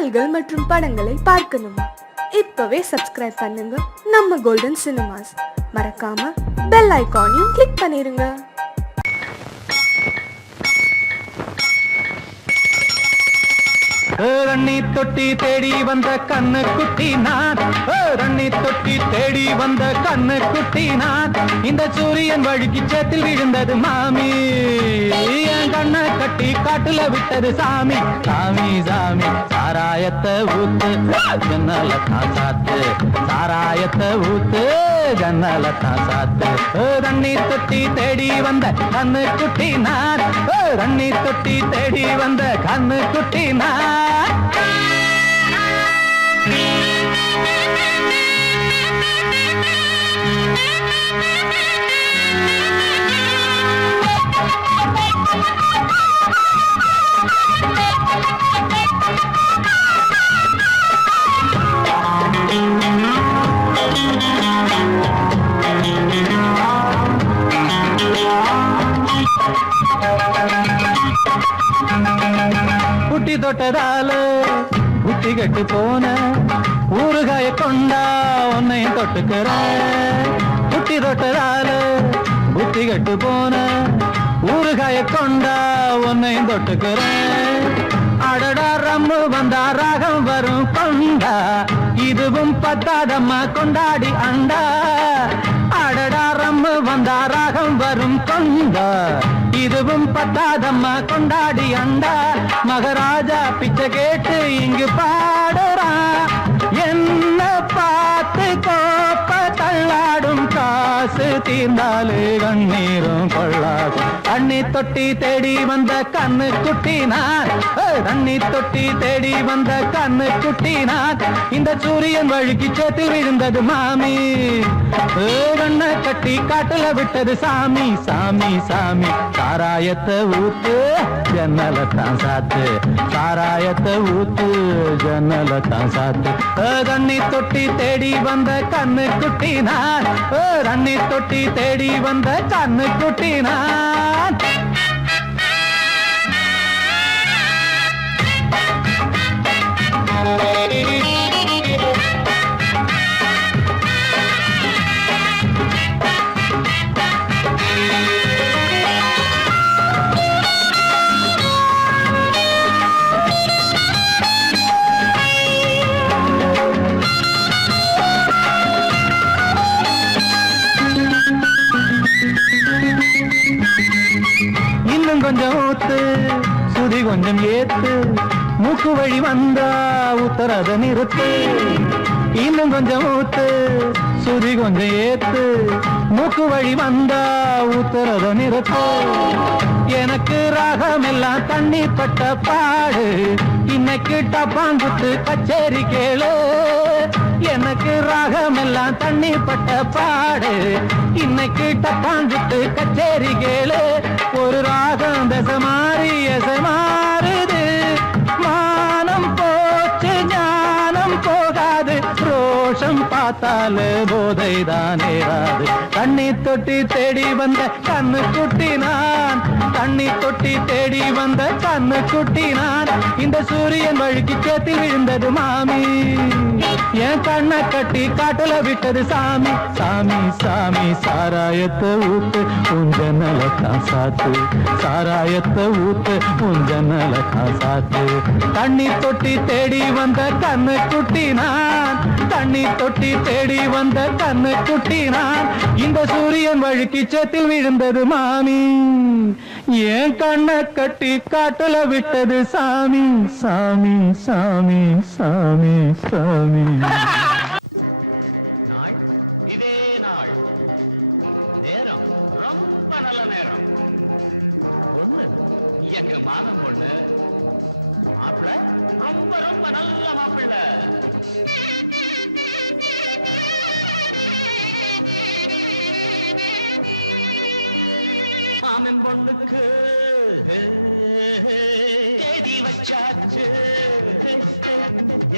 பாடல்கள் மற்றும் படங்களை பார்க்கணுமா? இப்பவே சப்ஸ்கிரைப் பண்ணுங்க நம்ம கோல்டன் சினிமாஸ். மறக்காம பெல் ஐகானையும் கிளிக் பண்ணிருங்க. ரண்ணி தொட்டி தேடி வந்த கண்ணு குட்டி நான், ரண்ணி தொட்டி தேடி வந்த கண்ணு குட்டி நான். இந்த சூரியன் வழுக்கி சேத்தில் விழுந்தது மாமி, என் கண்ணை கட்டி காட்டுல விட்டது சாமி. சாமி சாமி சாராயத்தை ஊத்து ஜன்னல தான் சாத்து, சாராயத்தை ஊத்து ஜன்னல தான் சாத்து. ரண்ணி தொட்டி தேடி வந்த கண்ணு குட்டி நான், ரண்ணி தொட்டி தேடி வந்த கண்ணு குட்டி நான். புட்டி தொட்டதால புத்தி கட்டு போன ஊறுகாய கொண்டா உன்னையும் தொட்டுக்கிற. புட்டி தொட்டதால புத்தி கட்டு போன ஊறுகாய கொண்டா உன்னையும் தொட்டுக்கிற. அடடா ரம்மு வந்தா ராகம் வரும் கொண்டா, இதுவும் பத்தாதம்மா கொண்டாடி அண்டா. அடடா ரம்மு வந்தா ராகம் வரும் கொண்டா, இதுவும் பத்தாதம்மா கொண்டாடி அண்டா. மகாராஜா பிச்சை கேட்டு இங்கு பாடுறான், என்ன பார்த்து கோப்ப தள்ளாடும் காசு தீர்ந்தாலே கண்ணீரும் கொள்ளாகும். தண்ணி தொட்டி தேடி வந்த கண்ணு குட்டி நான், தண்ணி தொட்டி தேடி வந்த கண்ணு குட்டி நான். இந்த சூரியன் வழுக்கி சேத்தில் விழுந்தது மாமி, கண்ணை கட்டி காட்டுல விட்டது சாமி. சாமி சாமி சாராயத்தை ஊத்து ஜன்னல தான் சாத்து, சாராயத்தை ஊத்து ஜன்னல தான் சாத்து. தண்ணி தொட்டி தேடி வந்த கண்ணு குட்டி நான், தண்ணி தொட்டி தேடி வந்த கண்ணு குட்டி நான். இன்னும் கொஞ்சம் ஊத்து சுதி கொஞ்சம் ஏத்து, மூக்கு வழி வந்தா உத்தரத நிறுத்து. இன்னும் கொஞ்சம் ஊத்து சுதி கொஞ்சம் ஏத்து, மூக்கு வழி வந்தா உத்தரத நிறுத்து. எனக்கு ராகம் எல்லாம் தண்ணி பட்ட பாடு, இன்னைக்கு டப்பாங்குத்து கச்சேரி கேளு. எனக்கு ராகம் எல்லாம் தண்ணி பட்ட பாடு, இன்னைக்கு டப்பாங்குத்து கச்சேரி கேளு. ஒரு ராகம் தசை மாறி எசை மாறுது, மானம் போச்சு ஞானம் போகாது, ரோஷம் பார்த்தாலே போதை தான் ஏறாது. தண்ணி தொட்டி தேடி வந்த கண்ணு குட்டி நான், தண்ணி தொட்டி தேடி வந்த கண்ணு குட்டி நான். இந்த சூரியன் வழுக்கி சேத்தில் விழுந்தது மாமி, என் கண்ணை கட்டி காட்டுல விட்டது சாமி. சாமி சாமி சாராயத்தை ஊத்து உஞ்சனல தான் சாத்து, சாராயத்தை ஊத்து உஞ்சனல தான் சாத்து. தண்ணி தொட்டி தேடி வந்த கண்ணு குட்டி நான், தண்ணி தொட்டி தேடி வந்த கண்ணு குட்டி நான். இந்த சூரியன் வழுக்கி சேத்தில் விழுந்தது மாமி, என் கண்ணை கட்டி காட்டுல விட்டது சாமி. சாமி சாமி சாமி சாமி. நாள் இதே நாள், நேரம் ரொம்ப நல்ல நேரம். பொண்ணு எங்க மாதம் பொண்ணு, மாப்பிள்ள ரொம்ப ரொம்ப நல்ல மாப்பிள்ள. மாமன் பொண்ணுக்கு தேதி வச்சாச்சு,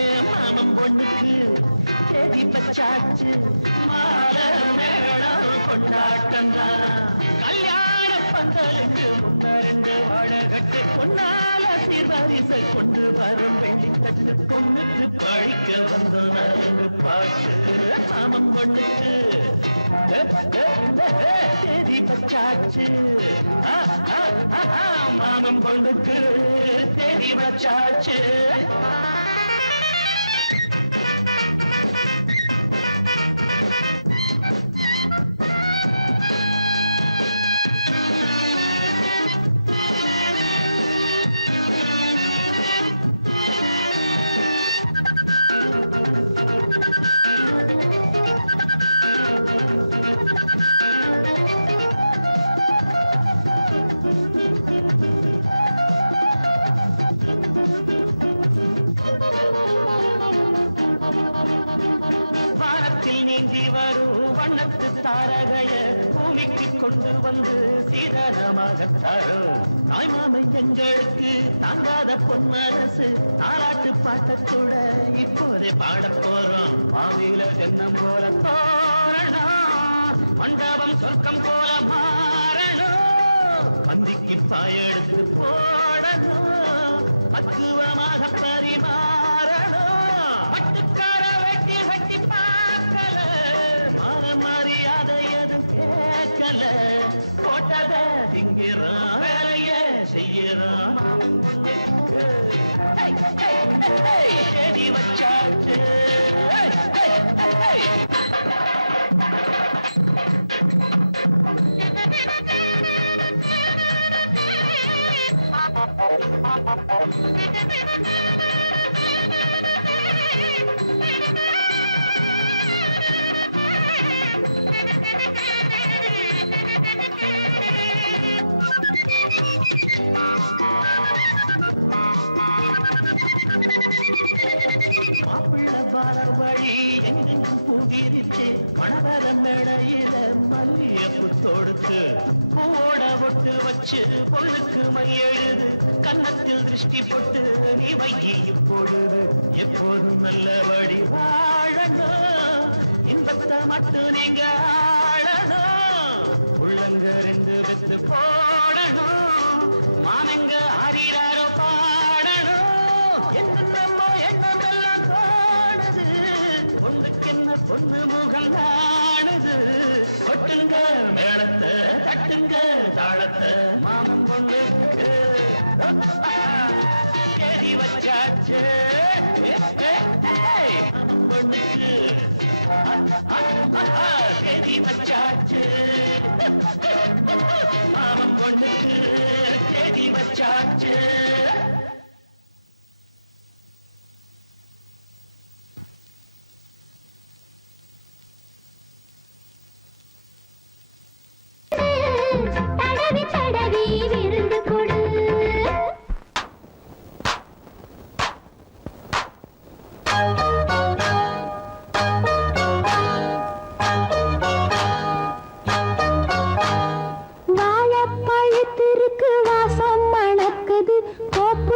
ஏன் மாமன் பொண்ணுக்கு தேதி வச்சாச்சு. மாலை மேளம் கொண்டாட்டம் தான், கல்யாண பந்தலுக்கு முன்ன ரெண்டு வாழகட்டு பொன்னால சீர்வரிச கொண்டு வரும் வெள்ளித்தட்டு பொண்ணுக்கு பழிக்க வந்த நரங்கு பாட்டு மாமன் பொண்ணுக்கு தேதி வச்சாச்சு மாமன் பொண்ணுக்கு தேதி வச்சாச்சு நீந்தி வரும் வண்ணத்து தாரகைய பூமிக்கு கொண்டு வந்து சீதனமாக தரும் தாய்மாமை எங்களுக்கு தாங்காத பொன்மரசு தாலாட்டு பாட்டத்தோட இப்போதே பாட போறோம் மாவில தென்னம் போல தோரணம் மண்டபம் சொர்க்கம் போல மாறணும் பந்திக்கு பாயெடுத்து போடணும் பக்குவமாக பரிமாறணும் பட்டுக்கார வெட்டி வெட்டி மரியாதை எதுவும் கேட்கல போட்டத திங்கிறான் வேலைய செய்யறான் தேடி வச்சாச்சு மாப்பிள்ள பார வழி எங்கெங்கும் பூவிரிச்சு மணவர மேடையில மல்லியப்பு தொடுத்து பூவோட ஒட்டு வச்சு பொண்ணுக்கு மையெழுது கன்னத்தில் திருஷ்டி போட்டு நீ வைகி இப்பொழுது எப்போதும் நல்லபடி வாழணும் இன்பத்தை மட்டும் நீங்க ஆளணும் உள்ளங்க ரெண்டு வெத்து போடணும் மாமங்க ஆறிறாரோ பாடணும் என்னமோ எண்ணமெல்லாம் தோணுது பொண்ணுக்கு என்ன பொண்ணு முகம் நாணுது கொட்டுங்க மேளத்தை தட்டுங்க தாளத்தை மாமன் பொண்ணுக்கு தேதி வச்சாச்சு மாமன் பொண்ணுக்கு தேதி வச்சாச்சு மாமன் பொண்ணுக்கு தேதி வச்சாச்சு வாழப்பழத்திற்கு வாசம் மணக்குது கோப்பை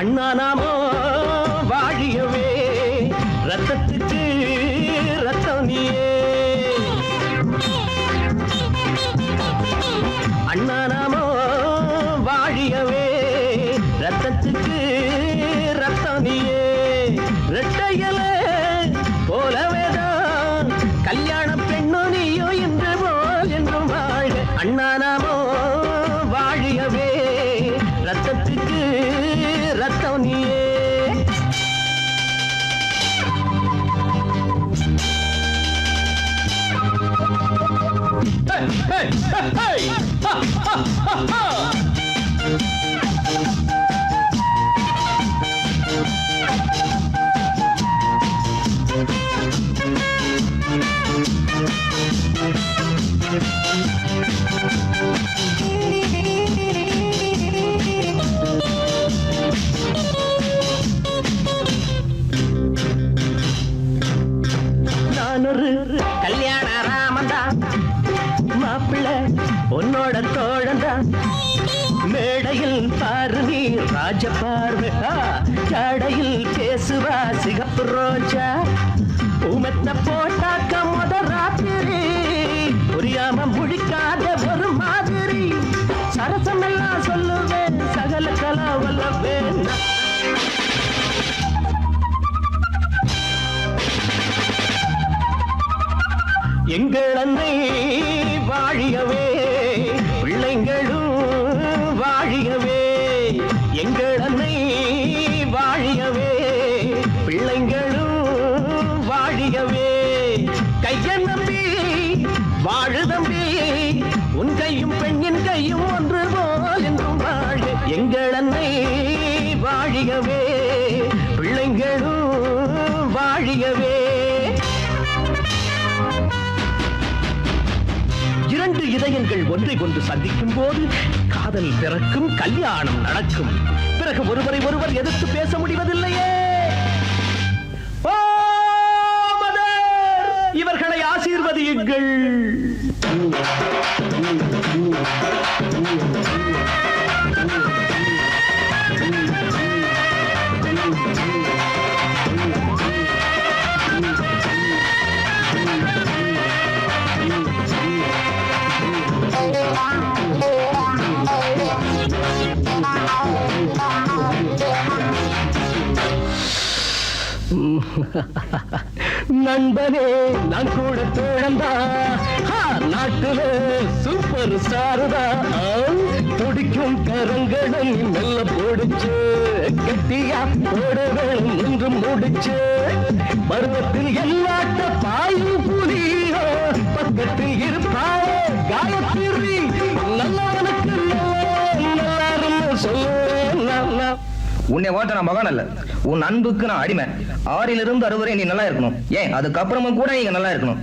அண்ணா நாமோ வாழியவே ரத்தத்துக்கு ரத்தம் நீயே அண்ணா நாமோ வாழியவே ரத்தத்துக்கு ரத்தம் நீயே ரெட்டையல போலவேதான் கல்யாண பெண்ணோ நீயோ என்று போல் என்றும் வாழ்க அண்ணா நாமோ வாழியவே ரத்தத்துக்கு ரத்தம் நீயே hey, hey, hey, hey. Ha, ha, ha, ha. நானொரு கல்யாண ராமந்தான் மாப்பிள்ள உன்னோட தோழந்தான் மேடையில் பாரு நீ ராஜ பார்வை ஜாடையில் பேசுவா சிகப்பு ரோஜா பூமத்த போட்டாக்க முத ராத்திரி புரியாம முழிக்காத ஒரு மாதிரி சரசம் எல்லாம் சொல்லுவேன் சகல கலா வல்லவேன் எங்கள் அன்னை வாழியவே பிள்ளைங்களும் வாழியவே எங்கள் அன்னை வாழியவே பிள்ளைங்களும் வாழியவே. இரண்டு இதயங்கள் ஒன்றை ஒன்று சந்திக்கும் போது காதல் பிறக்கும், கல்யாணம் நடக்கும். பிறகு ஒருவரை ஒருவர் எதிர்த்து பேச முடிவதில்லையே. ஓ மதர், இவர்களை ஆசீர்வதியுங்கள். நண்பனே நான் கூட தோழந்தா, நாட்டுல சூப்பர் ஸ்டாருதா. துடிக்கும் கரங்களும் மெல்ல போடுச்சு, கட்டியா போட வேணும் என்று முடிச்சு. பருவத்தில் எல்லாட்ட பாயும் புலி பக்கத்தில் இருப்பாய காயத்திரி. நல்லவனுக்கு நல்லாருன்னு சொல்ல. உன்னை ஓட்ட நான் மகன் அல்ல, உன் அன்புக்கு நான் அடிமை. 6 to 60 வரை நீ நல்லா இருக்கணும். ஏன் அதுக்கப்புறமும் கூட நீங்க நல்லா இருக்கணும்.